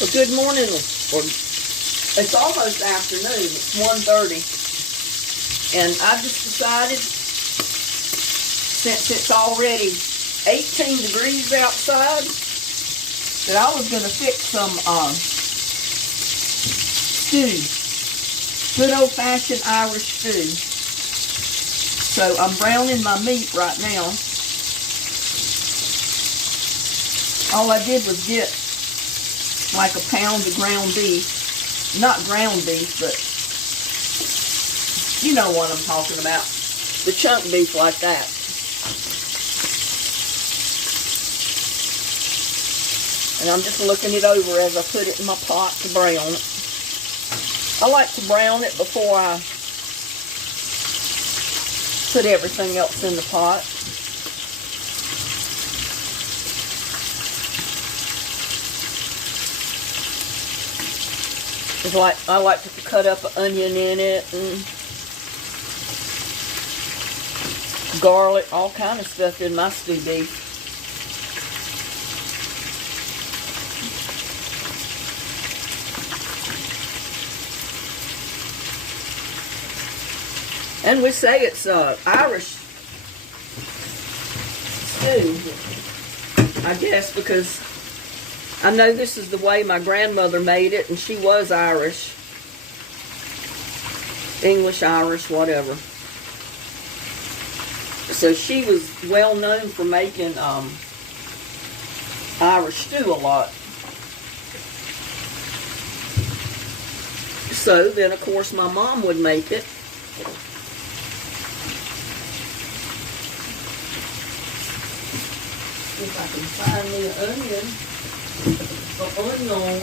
Well, good morning. It's almost afternoon. It's 1:30. And I just decided, since it's already 18 degrees outside, that I was going to fix some stew. Good old-fashioned Irish stew. So I'm browning my meat right now. All I did was get like a pound of ground beef. Not ground beef, but you know what I'm talking about. The chunk beef like that. And I'm just looking it over as I put it in my pot to brown it. I like to brown it before I put everything else in the pot. It's like I like to cut up an onion in it and garlic, all kind of stuff in my stew beef. And we say it's Irish stew, I guess, because I know this is the way my grandmother made it, and she was Irish. English, Irish, whatever. So she was well known for making Irish stew a lot. So then, of course, my mom would make it. If I can find me an onion. Unknown.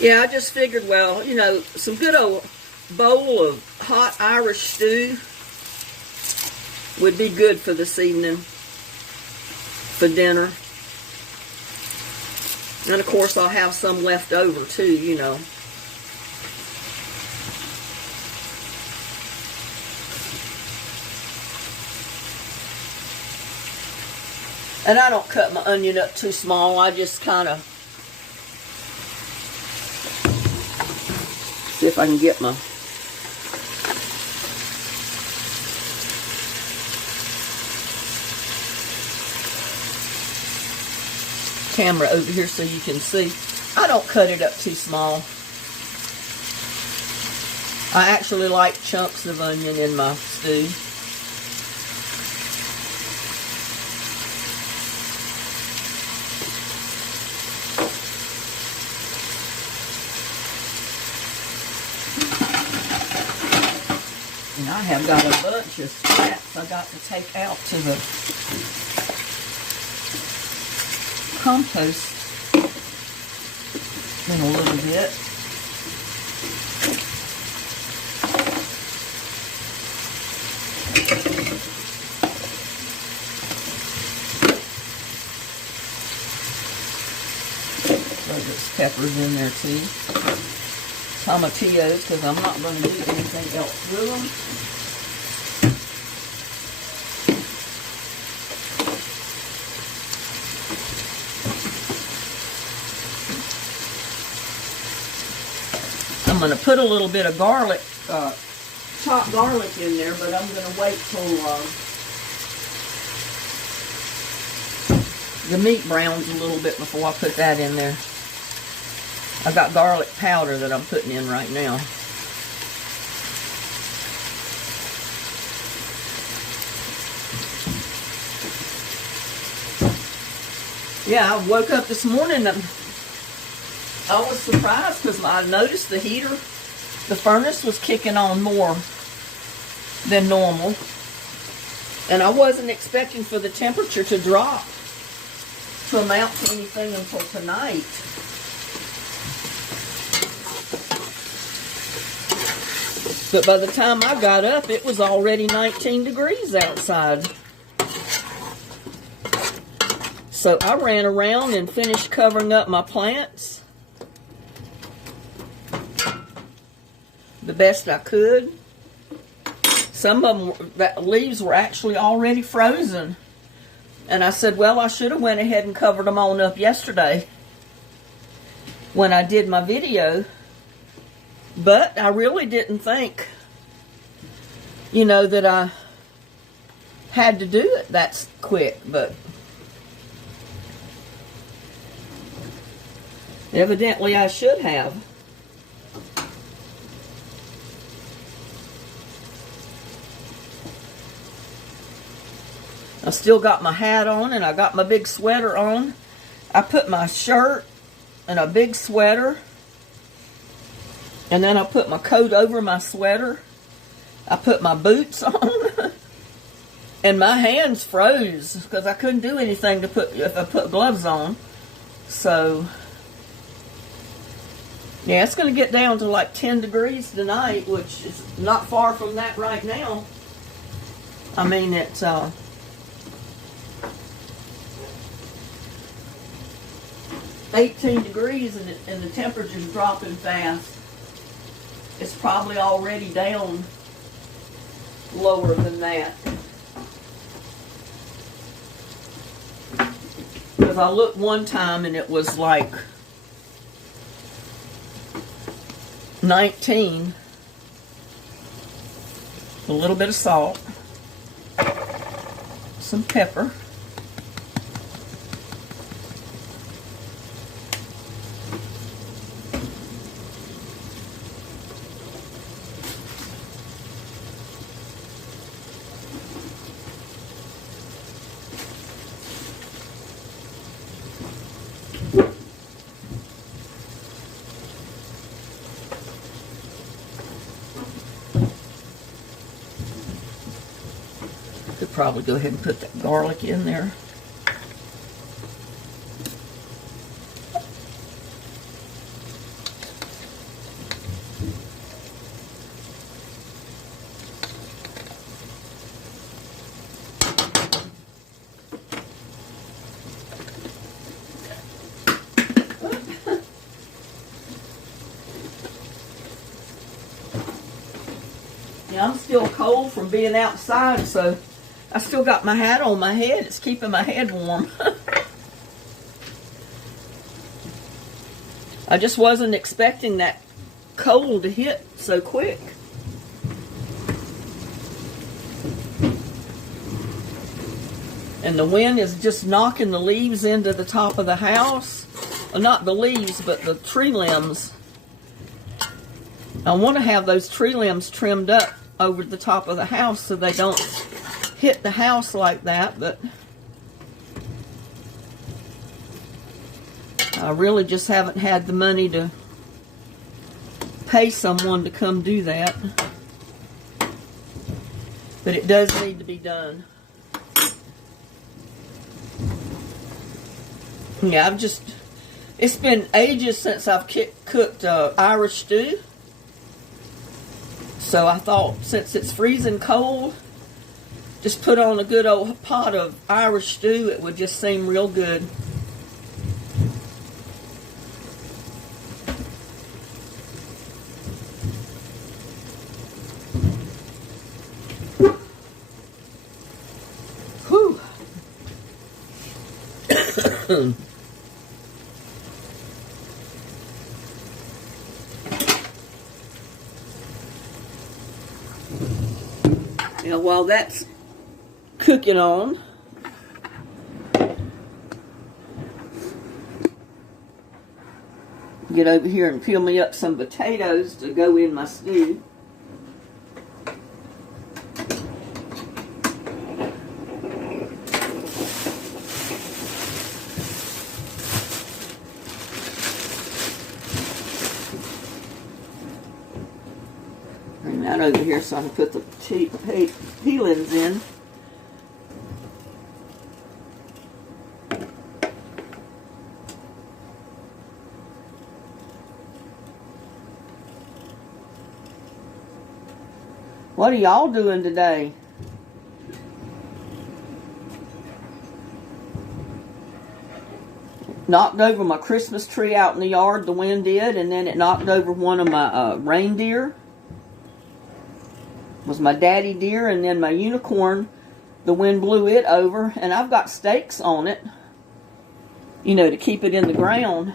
Yeah, I just figured, well, you know, some good old bowl of hot Irish stew would be good for this evening, for dinner. And of course, I'll have some left over too, you know. And I don't cut my onion up too small. I just kind of see if I can get my camera over here so you can see. I don't cut it up too small. I actually like chunks of onion in my stew. And I have got a bunch of scraps I got to take out to the compost in a little bit. Throw those peppers in there too. Tomatillos, because I'm not going to do anything else with them. I'm going to put a little bit of garlic, chopped garlic in there, but I'm going to wait till the meat browns a little bit before I put that in there. I've got garlic powder that I'm putting in right now. Yeah, I woke up this morning and I was surprised because I noticed the heater, the furnace was kicking on more than normal. And I wasn't expecting for the temperature to drop to amount to anything until tonight. But by the time I got up, it was already 19 degrees outside. So I ran around and finished covering up my plants the best I could. Some of them, the leaves were actually already frozen. And I said, well, I should have went ahead and covered them on up yesterday when I did my video. But I really didn't think, you know, that I had to do it that quick. But evidently I should have. I still got my hat on and I got my big sweater on. I put my shirt and a big sweater, and then I put my coat over my sweater. I put my boots on and my hands froze because I couldn't do anything to put if I put gloves on. So yeah, it's going to get down to like 10 degrees tonight, which is not far from that right now. I mean, it's 18 degrees and the temperature's dropping fast. It's probably already down lower than that. Because I looked one time and it was like 19. A little bit of salt, some pepper, could probably go ahead and put that garlic in there. Yeah, I'm still cold from being outside, so I still got my hat on my head. It's keeping my head warm. I just wasn't expecting that cold to hit so quick. And the wind is just knocking the leaves into the top of the house. Well, not the leaves, but the tree limbs. I want to have those tree limbs trimmed up over the top of the house so they don't hit the house like that, but I really just haven't had the money to pay someone to come do that. But it does need to be done. Yeah, it's been ages since I've cooked Irish stew. So I thought, since it's freezing cold, just put on a good old pot of Irish stew. It would just seem real good. Whew. Now, while that's cooking on, get over here and peel me up some potatoes to go in my stew. Bring that over here so I can put the peelings in. What are y'all doing today? Knocked over my Christmas tree out in the yard, the wind did, and then it knocked over one of my reindeer. It was my daddy deer, and then my unicorn, the wind blew it over, and I've got stakes on it, you know, to keep it in the ground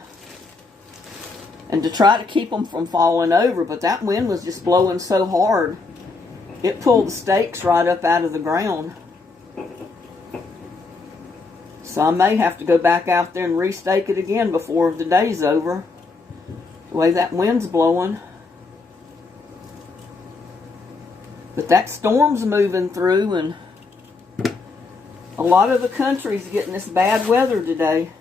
and to try to keep them from falling over, but that wind was just blowing so hard, it pulled the stakes right up out of the ground. So I may have to go back out there and restake it again before the day's over, the way that wind's blowing. But that storm's moving through, and a lot of the country's getting this bad weather today.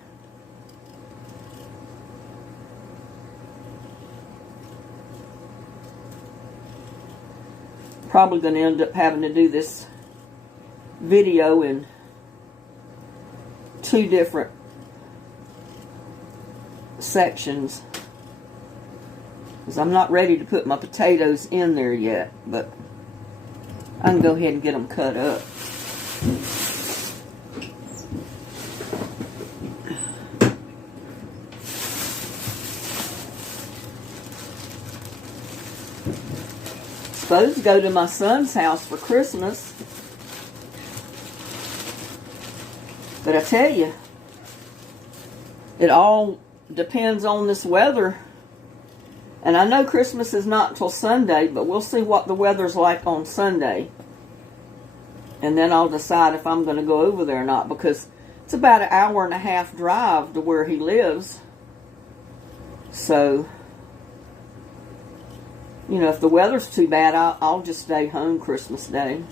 Probably going to end up having to do this video in 2 different sections, because I'm not ready to put my potatoes in there yet, but I can go ahead and get them cut up. Supposed to go to my son's house for Christmas, but I tell you, it all depends on this weather. And I know Christmas is not until Sunday, but we'll see what the weather's like on Sunday. And then I'll decide if I'm going to go over there or not, because it's about an 1.5 hour drive to where he lives. So, you know, if the weather's too bad, I'll just stay home Christmas Day.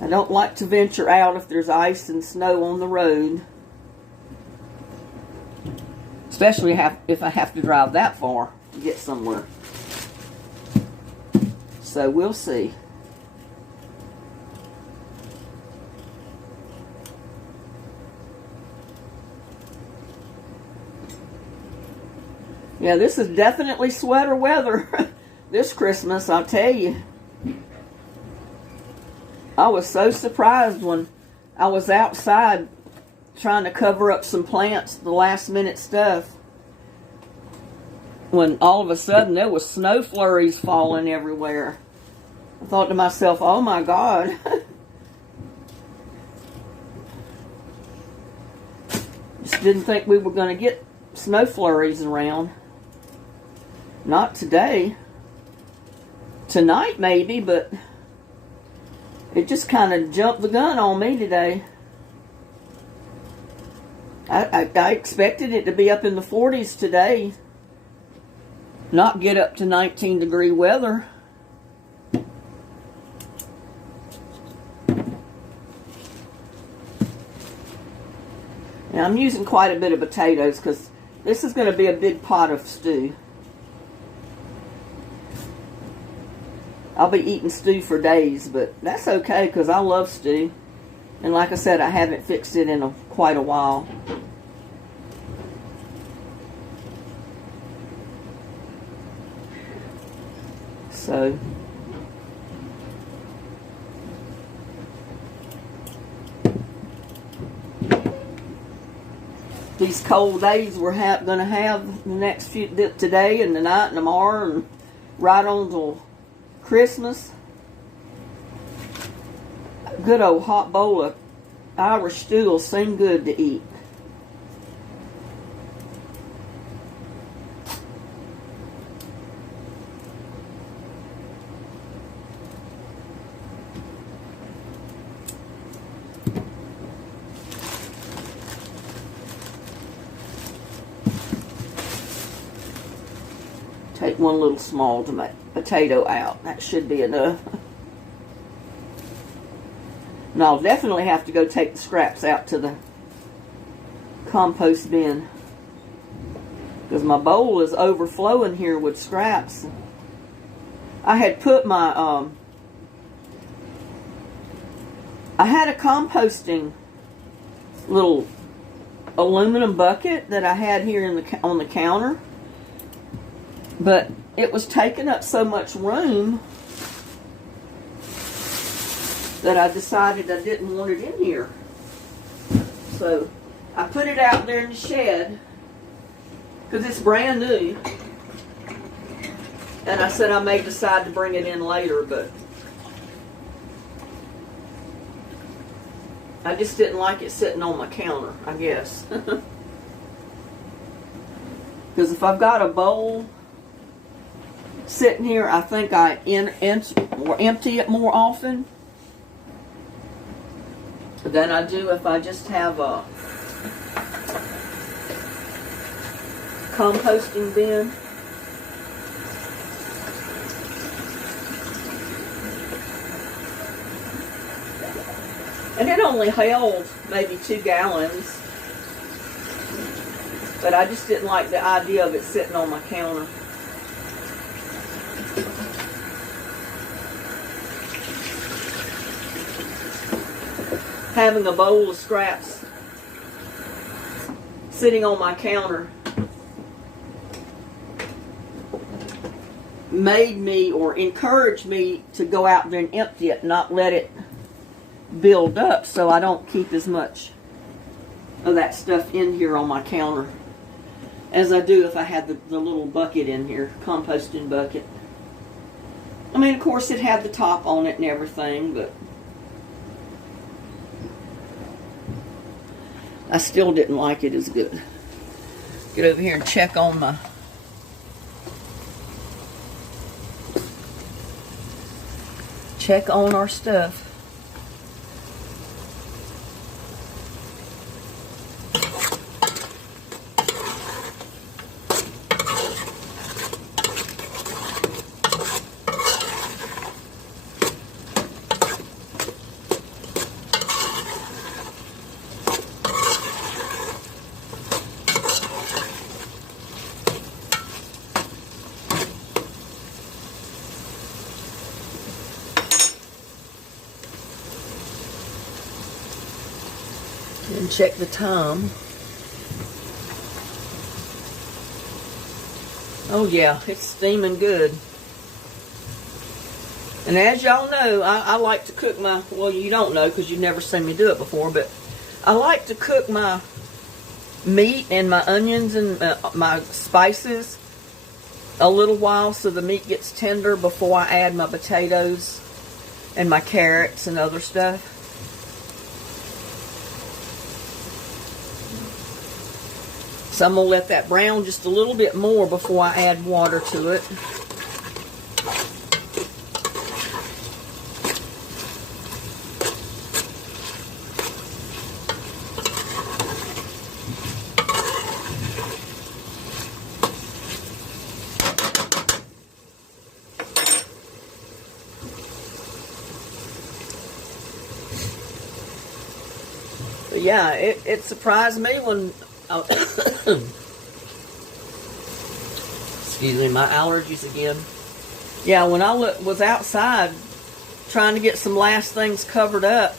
I don't like to venture out if there's ice and snow on the road. Especially if I have to drive that far to get somewhere. So we'll see. Yeah, this is definitely sweater weather this Christmas, I'll tell you. I was so surprised when I was outside trying to cover up some plants, the last minute stuff, when all of a sudden there was snow flurries falling everywhere. I thought to myself, oh my God. Just didn't think we were going to get snow flurries around. Not today. Tonight maybe, but it just kind of jumped the gun on me today. I expected it to be up in the 40s today, not get up to 19-degree weather. Now I'm using quite a bit of potatoes because this is going to be a big pot of stew. I'll be eating stew for days, but that's okay because I love stew. And like I said, I haven't fixed it in quite a while. So, these cold days we're going to have the next few, today and tonight and tomorrow, and right on till Christmas. A good old hot bowl of Irish stew will seem good to eat. Take one little small potato out. That should be enough. And I'll definitely have to go take the scraps out to the compost bin, because my bowl is overflowing here with scraps. I had put my I had a composting little aluminum bucket that I had here on the counter, but it was taking up so much room that I decided I didn't want it in here. So I put it out there in the shed because it's brand new. And I said I may decide to bring it in later, but I just didn't like it sitting on my counter, I guess. Because if I've got a bowl sitting here, I think I empty it more often than I do if I just have a composting bin. And it only held maybe 2 gallons. But I just didn't like the idea of it sitting on my counter. Having a bowl of scraps sitting on my counter made me, or encouraged me, to go out there and empty it, not let it build up, so I don't keep as much of that stuff in here on my counter as I do if I had the little bucket in here, composting bucket. I mean, of course, it had the top on it and everything, but I still didn't like it as good. Get over here and check on our stuff. And check the time. Oh yeah, it's steaming good. And as y'all know, I like to cook my, well, you don't know because you've never seen me do it before, but I like to cook my meat and my onions and my spices a little while so the meat gets tender before I add my potatoes and my carrots and other stuff. So I'm going to let that brown just a little bit more before I add water to it. But yeah, it surprised me when excuse me, my allergies again. Yeah, when I was outside trying to get some last things covered up,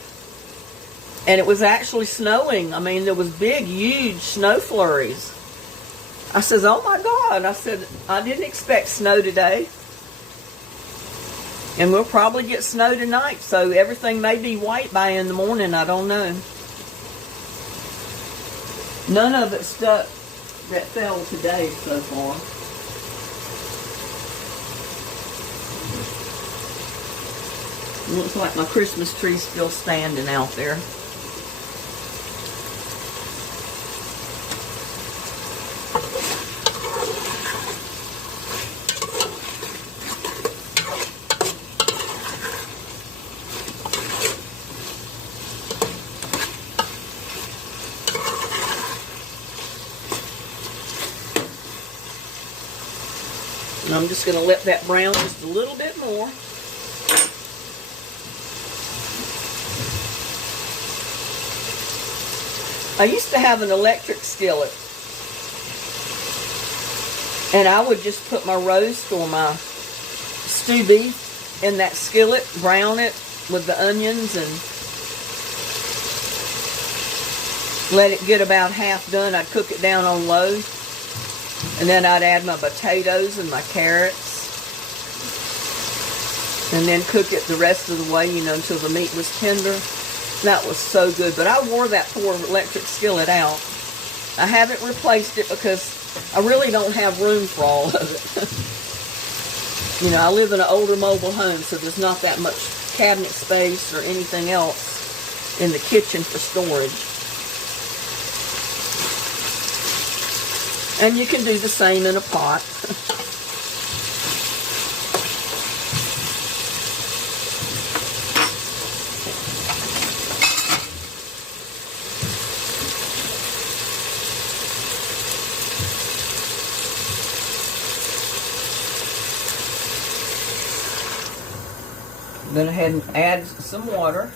and it was actually snowing. I mean, there was big, huge snow flurries. I says, oh my God. I said, I didn't expect snow today. And we'll probably get snow tonight, so everything may be white by in the morning. I don't know. None of it stuck that fell today so far. Looks like my Christmas tree's still standing out there. And I'm just going to let that brown just a little bit more. I used to have an electric skillet, and I would just put my roast or my stew beef in that skillet, brown it with the onions, and let it get about half done. I'd cook it down on low, and then I'd add my potatoes and my carrots and then cook it the rest of the way, you know, until the meat was tender. That was so good. But I wore that poor electric skillet out. I haven't replaced it because I really don't have room for all of it. You know, I live in an older mobile home, so there's not that much cabinet space or anything else in the kitchen for storage. And you can do the same in a pot. Go ahead and add some water.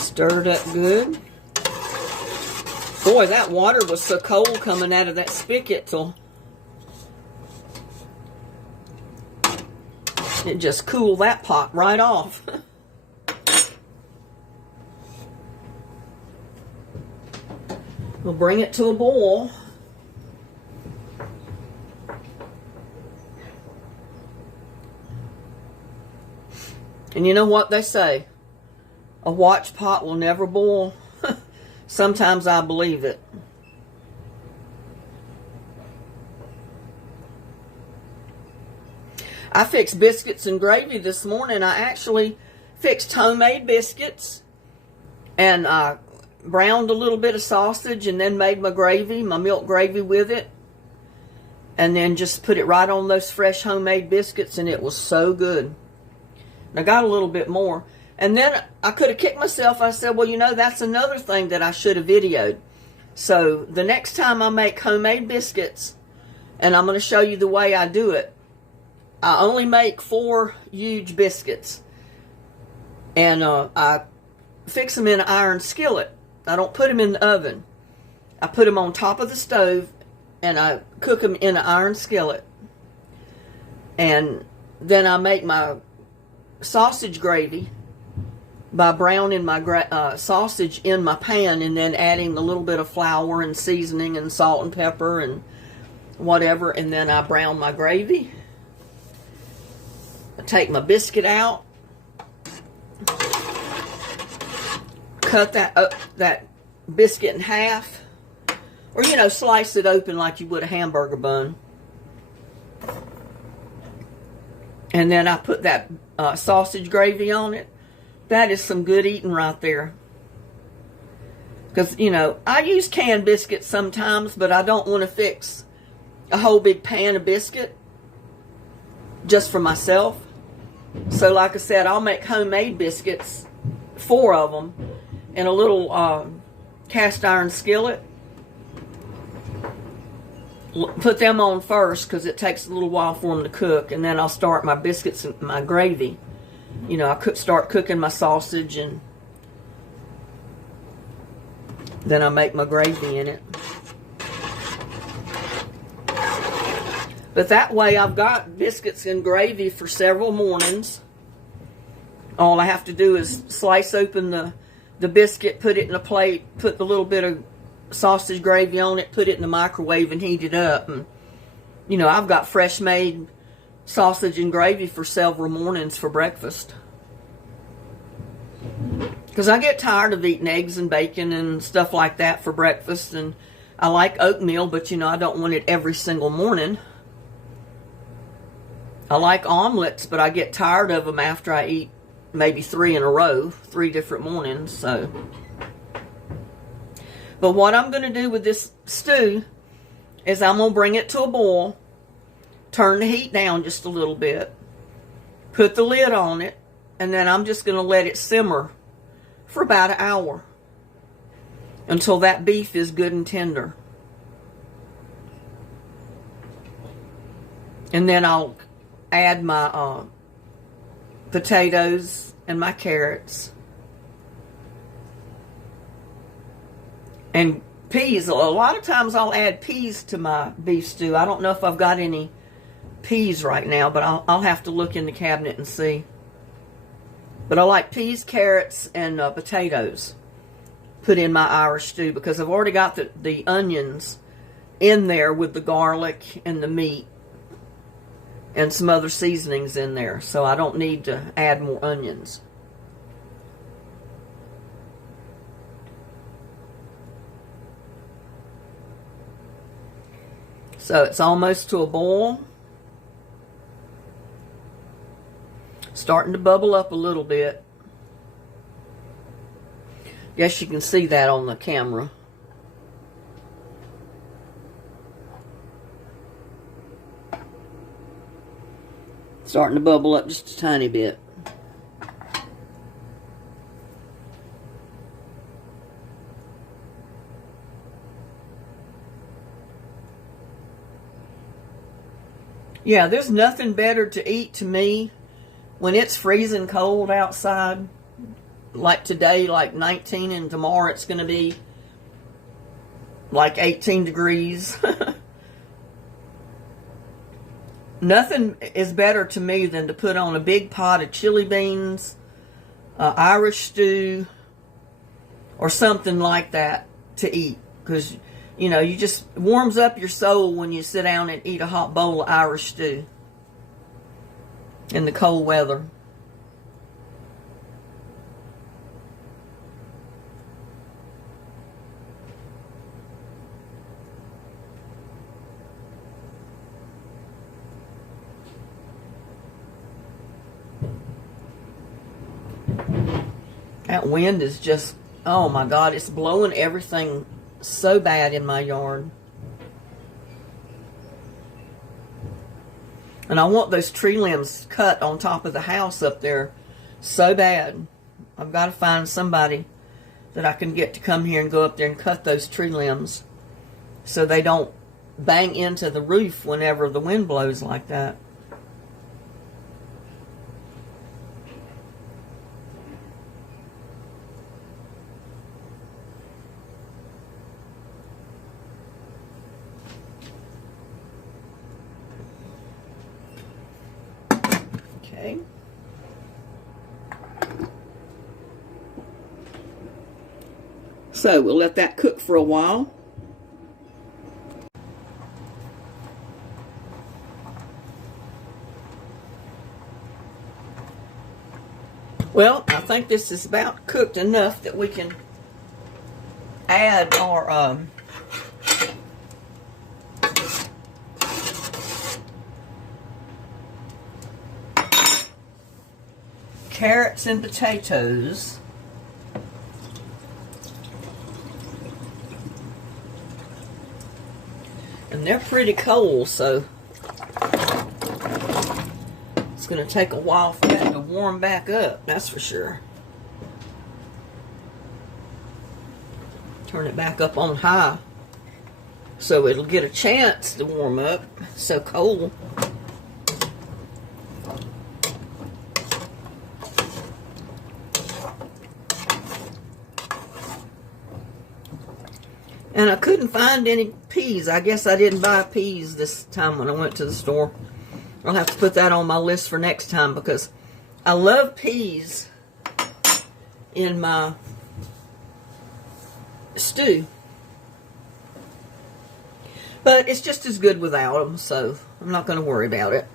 Stirred up good. Boy, that water was so cold coming out of that spigot till it just cooled that pot right off. We'll bring it to a boil. And you know what they say? A watch pot will never boil. Sometimes I believe it. I fixed biscuits and gravy this morning. I actually fixed homemade biscuits, and I browned a little bit of sausage and then made my gravy, my milk gravy with it, and then just put it right on those fresh homemade biscuits, and it was so good. And I got a little bit more. And then I could have kicked myself. I said, well, you know, that's another thing that I should have videoed. So the next time I make homemade biscuits, and I'm going to show you the way I do it, I only make 4 huge biscuits. And I fix them in an iron skillet. I don't put them in the oven. I put them on top of the stove, and I cook them in an iron skillet. And then I make my sausage gravy by browning my sausage in my pan and then adding a little bit of flour and seasoning and salt and pepper and whatever, and then I brown my gravy. I take my biscuit out, cut that biscuit in half, or, you know, slice it open like you would a hamburger bun. And then I put that sausage gravy on it. That is some good eating right there. Because, you know, I use canned biscuits sometimes, but I don't want to fix a whole big pan of biscuit just for myself. So, like I said, I'll make homemade biscuits, 4 of them, in a little cast iron skillet. Put them on first because it takes a little while for them to cook. And then I'll start my biscuits and my gravy. You know, I could start cooking my sausage, and then I make my gravy in it. But that way I've got biscuits and gravy for several mornings. All I have to do is slice open the biscuit, put it in a plate, put the little bit of sausage gravy on it, put it in the microwave and heat it up. And, you know, I've got fresh made sausage and gravy for several mornings for breakfast. Because I get tired of eating eggs and bacon and stuff like that for breakfast. And I like oatmeal, but, you know, I don't want it every single morning. I like omelets, but I get tired of them after I eat maybe 3 in a row, 3 different mornings. So, but what I'm going to do with this stew is I'm going to bring it to a boil, turn the heat down just a little bit, put the lid on it, and then I'm just going to let it simmer for about an hour until that beef is good and tender. And then I'll add my potatoes and my carrots And peas, a lot of times I'll add peas to my beef stew. I don't know if I've got any peas right now, but I'll have to look in the cabinet and see. But I like peas, carrots, and potatoes put in my Irish stew because I've already got the onions in there with the garlic and the meat and some other seasonings in there, so I don't need to add more onions. So it's almost to a boil. Starting to bubble up a little bit. Guess you can see that on the camera. Starting to bubble up just a tiny bit. Yeah, there's nothing better to eat to me when it's freezing cold outside. Like today, like 19, and tomorrow it's going to be like 18 degrees. Nothing is better to me than to put on a big pot of chili beans, Irish stew, or something like that to eat. Because, you know, you just warms up your soul when you sit down and eat a hot bowl of Irish stew in the cold weather. That wind is just, oh my God, it's blowing everything so bad in my yard. And I want those tree limbs cut on top of the house up there so bad. I've got to find somebody that I can get to come here and go up there and cut those tree limbs so they don't bang into the roof whenever the wind blows like that. Okay. So we'll let that cook for a while. Well, I think this is about cooked enough that we can add our carrots and potatoes. And they're pretty cold, so it's going to take a while for that to warm back up, that's for sure. Turn it back up on high so it'll get a chance to warm up. It's so cold. And I couldn't find any peas. I guess I didn't buy peas this time when I went to the store. I'll have to put that on my list for next time because I love peas in my stew. But it's just as good without them, so I'm not going to worry about it.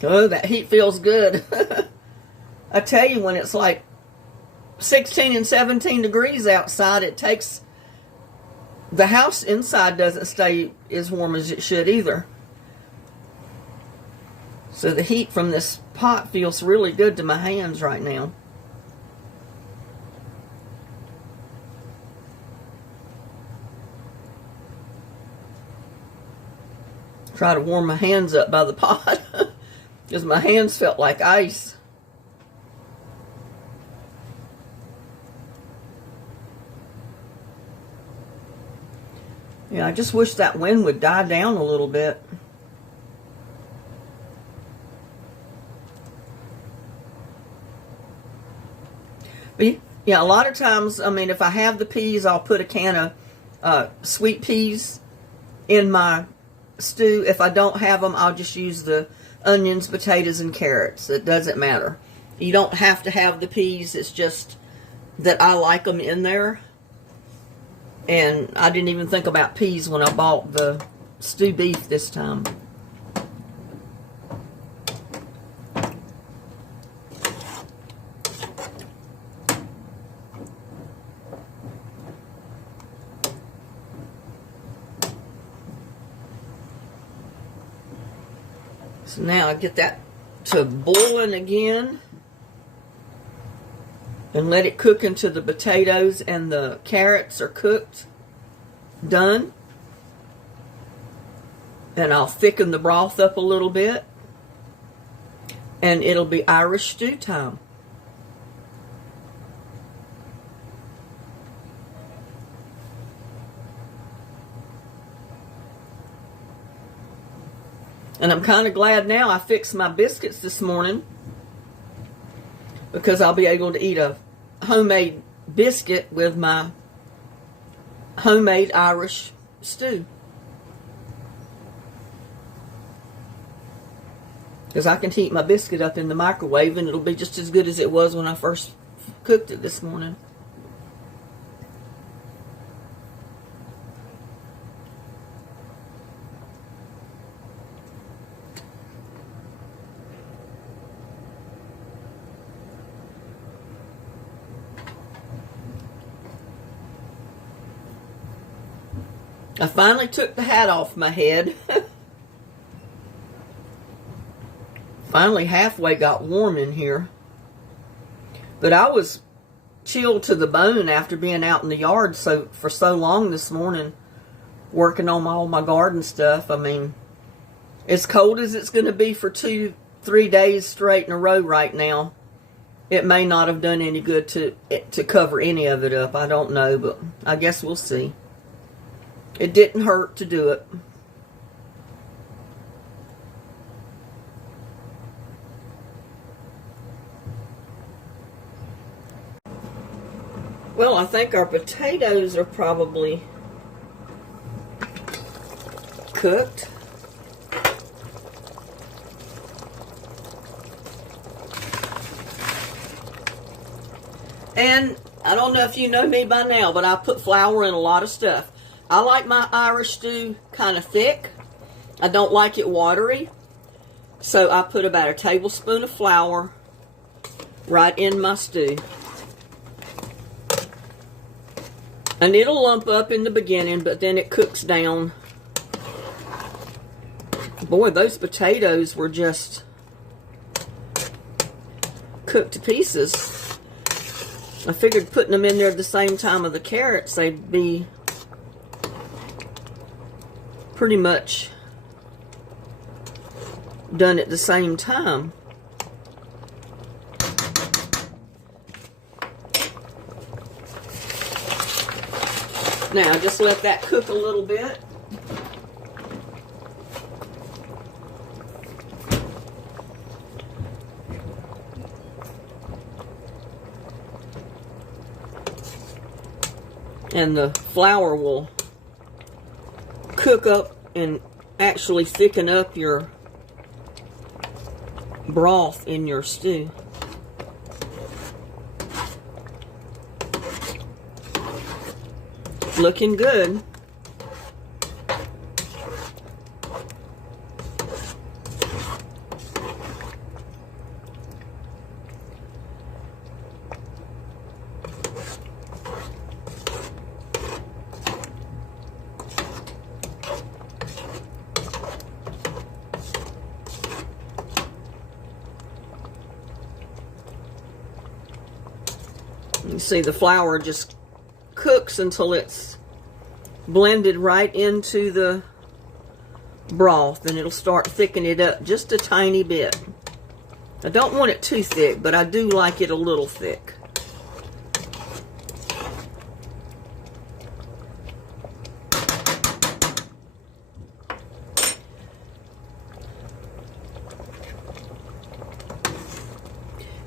Oh, that heat feels good. I tell you, when it's like 16 and 17 degrees outside, it takes... The house inside doesn't stay as warm as it should either. So the heat from this pot feels really good to my hands right now. Try to warm my hands up by the pot. Because my hands felt like ice. Yeah, I just wish that wind would die down a little bit. Yeah, a lot of times, I mean, if I have the peas, I'll put a can of sweet peas in my stew. If I don't have them, I'll just use the onions, potatoes, and carrots. It doesn't matter. You don't have to have the peas. It's just that I like them in there. And I didn't even think about peas when I bought the stew beef this time. So now I get that to boiling again and let it cook until the potatoes and the carrots are cooked, done. And I'll thicken the broth up a little bit and it'll be Irish stew time. And I'm kind of glad now I fixed my biscuits this morning because I'll be able to eat a homemade biscuit with my homemade Irish stew. Because I can heat my biscuit up in the microwave and it'll be just as good as it was when I first cooked it this morning. I finally took the hat off my head. Finally halfway got warm in here. But I was chilled to the bone after being out in the yard for so long this morning, working on all my garden stuff. I mean, as cold as it's going to be for 2-3 days straight in a row right now, it may not have done any good to cover any of it up. I don't know, but I guess we'll see. It didn't hurt to do it. Well, I think our potatoes are probably cooked. And I don't know if you know me by now, but I put flour in a lot of stuff. I like my Irish stew kind of thick. I don't like it watery. So I put about a tablespoon of flour right in my stew. And it'll lump up in the beginning, but then it cooks down. Boy, those potatoes were just cooked to pieces. I figured putting them in there at the same time of the carrots, they'd be pretty much done at the same time. Now, just let that cook a little bit. And the flour will cook up and actually thicken up your broth in your stew. Looking good. You see the flour just cooks until it's blended right into the broth, and it'll start thickening it up just a tiny bit. I don't want it too thick, but I do like it a little thick.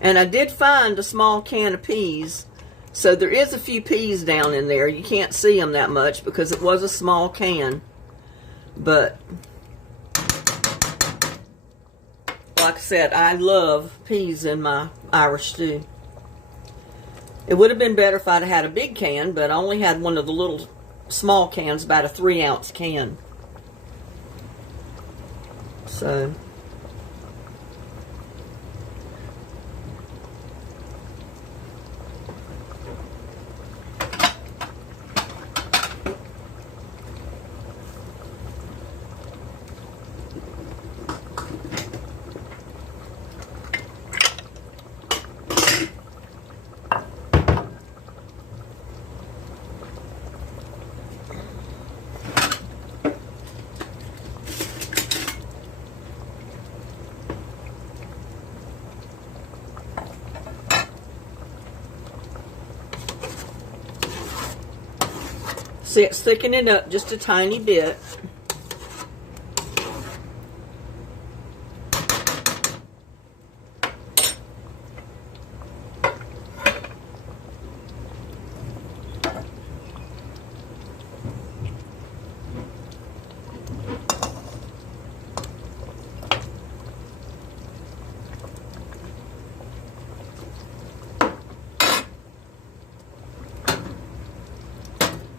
And I did find a small can of peas. So there is a few peas down in there. You can't see them that much because it was a small can. But like I said, I love peas in my Irish stew. It would have been better if I'd had a big can, but I only had one of the little small cans, about a 3-ounce can. So see, it's thickening up just a tiny bit.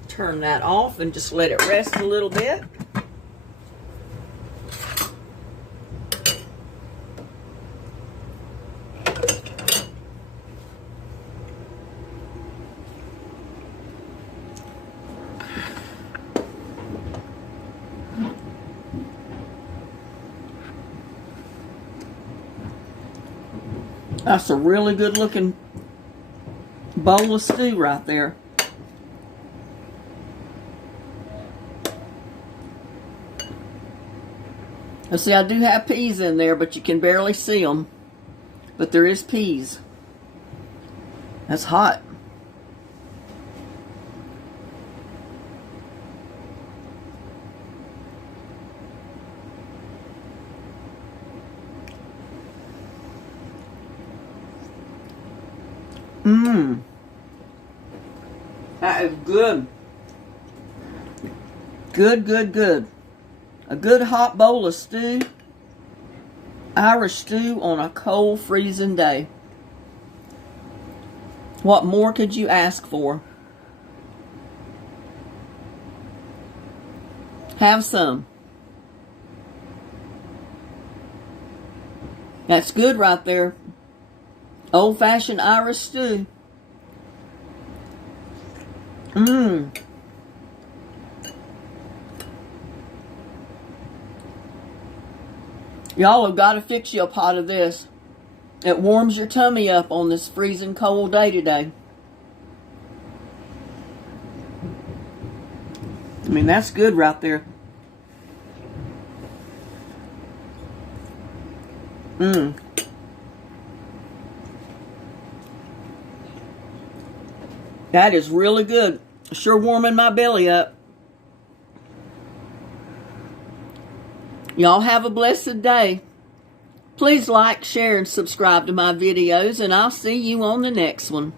Turn that off and just let it rest a little bit. That's a really good looking bowl of stew right there. Now see, I do have peas in there, but you can barely see them. But there is peas. That's hot. Mmm. That is good. Good, good, good. A good hot bowl of stew. Irish stew on a cold, freezing day. What more could you ask for? Have some. That's good right there. Old-fashioned Irish stew. Mmm. Y'all have got to fix you a pot of this. It warms your tummy up on this freezing cold day today. I mean, that's good right there. Mmm. That is really good. Sure warming my belly up. Y'all have a blessed day. Please like, share, and subscribe to my videos, and I'll see you on the next one.